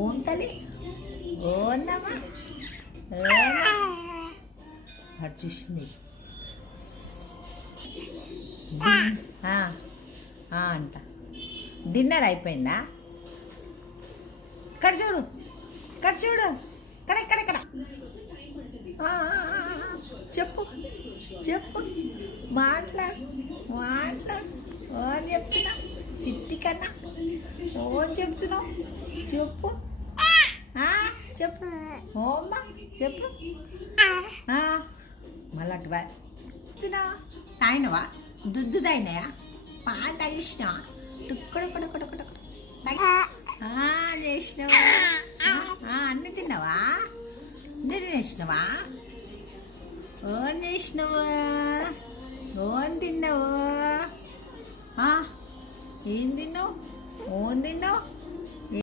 ఉంటుంది ఓందమ్మా అది చూసింది అంట. డిన్నర్ అయిపోయిందా? ఇక్కడ చూడు, ఇక్కడ చూడు, ఇక్కడ ఇక్కడ ఇక్కడ చెప్పు చెప్పు, మాట్లాడు మాట్లాడు. ఓ చెప్తున్నా చిట్టి కన్నా, ఓ చెప్తున్నావు చెప్పు చెప్పు. ఓ అమ్మ చెప్పు. మళ్ళీ అటు తాగినవా? దుద్దు తాగినాయా? పాలు తాగిసినావా? టుక్కడు చేసినావా? అన్నీ తిన్నావా? అన్నీ తినేసినావా? ఓన్ చేసినావా? ఓన్ తిన్నావు? ఏం తిన్నావు? ఓన్ తిన్నావు?